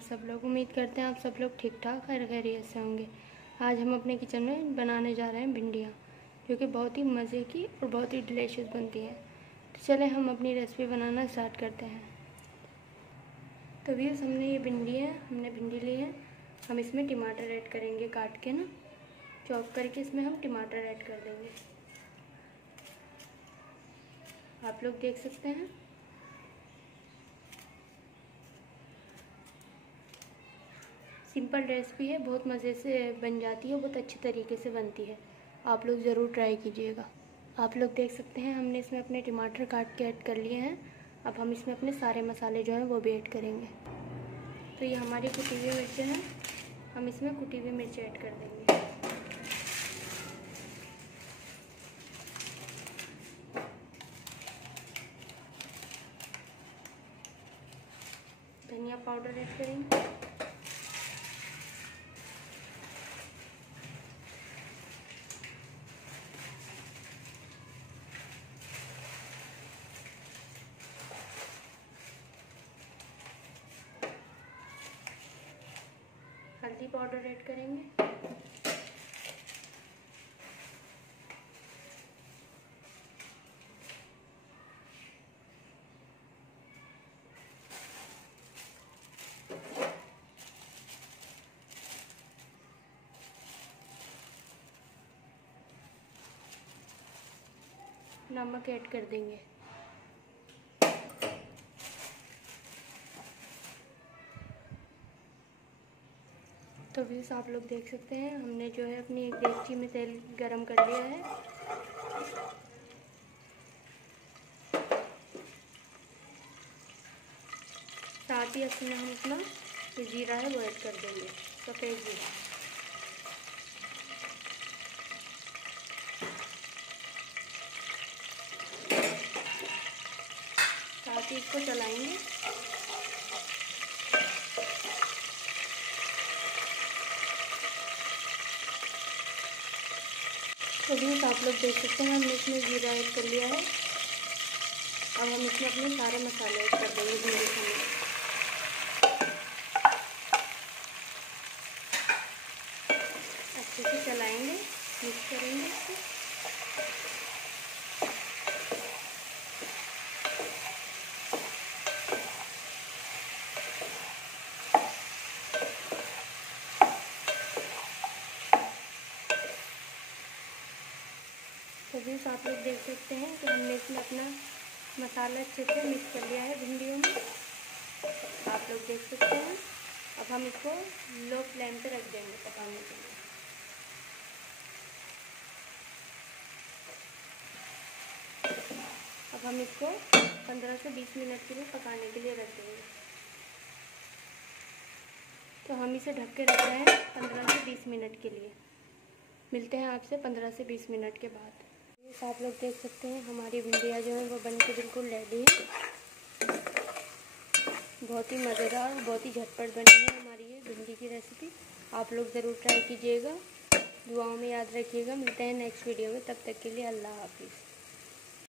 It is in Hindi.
आप सब लोग। उम्मीद करते हैं आप सब लोग ठीक ठाक खैरियत से होंगे। आज हम अपने किचन में बनाने जा रहे हैं भिंडियाँ, जो कि बहुत ही मज़े की और बहुत ही डिलीशियस बनती हैं। तो चले हम अपनी रेसिपी बनाना स्टार्ट करते हैं। तो व्यूअर्स, हमने भिंडी ली है। हम इसमें टमाटर ऐड करेंगे, काट के ना चॉप करके इसमें हम टमाटर ऐड कर देंगे। आप लोग देख सकते हैं। सिंपल रेसिपी है, बहुत मज़े से बन जाती है, बहुत अच्छी तरीके से बनती है। आप लोग ज़रूर ट्राई कीजिएगा। आप लोग देख सकते हैं हमने इसमें अपने टमाटर काट के ऐड कर लिए हैं। अब हम इसमें अपने सारे मसाले जो हैं वो भी ऐड करेंगे। तो ये हमारी कुटी हुई मिर्चें हैं, हम इसमें कुटी हुई मिर्च ऐड कर देंगे। धनिया पाउडर ऐड करेंगे। हल्दी पाउडर ऐड करेंगे। नमक ऐड कर देंगे। तो व्यूअर्स, आप लोग देख सकते हैं हमने जो है अपनी एक देगची में तेल गरम कर लिया है। साथ ही अपना हम अपना जो जीरा है वो ऐड कर देंगे, सफ़ेद जीरा। साथ ही इसको चलाएंगे। तो व्यूअर्स, आप लोग देख सकते हैं हमने इसमें जीरा ऐड कर लिया है। अब हम इसमें अपने सारे मसाले ऐड कर देंगे भिंडी समेत। अच्छे से चलाएंगे, मिक्स करेंगे इसको। तो व्यूअर्स, आप लोग देख सकते हैं कि हमने इसमें अपना मसाला अच्छे से मिक्स कर लिया है भिंडियों में। आप लोग देख सकते हैं। अब हम इसको लो फ्लेम पे रख देंगे पकाने के लिए। अब हम इसको 15 से 20 मिनट के लिए पकाने के लिए रख देंगे। तो हम इसे ढक के रख रहे हैं 15 से 20 मिनट के लिए। मिलते हैं आपसे 15 से 20 मिनट के बाद। आप लोग देख सकते हैं हमारी भिंडियाँ जो हैं वो बन के बिल्कुल रेडी है। बहुत ही मज़ेदार, बहुत ही झटपट बनी है हमारी ये भिंडी की रेसिपी। आप लोग ज़रूर ट्राई कीजिएगा। दुआओं में याद रखिएगा। मिलते हैं नेक्स्ट वीडियो में, तब तक के लिए अल्लाह हाफिज़।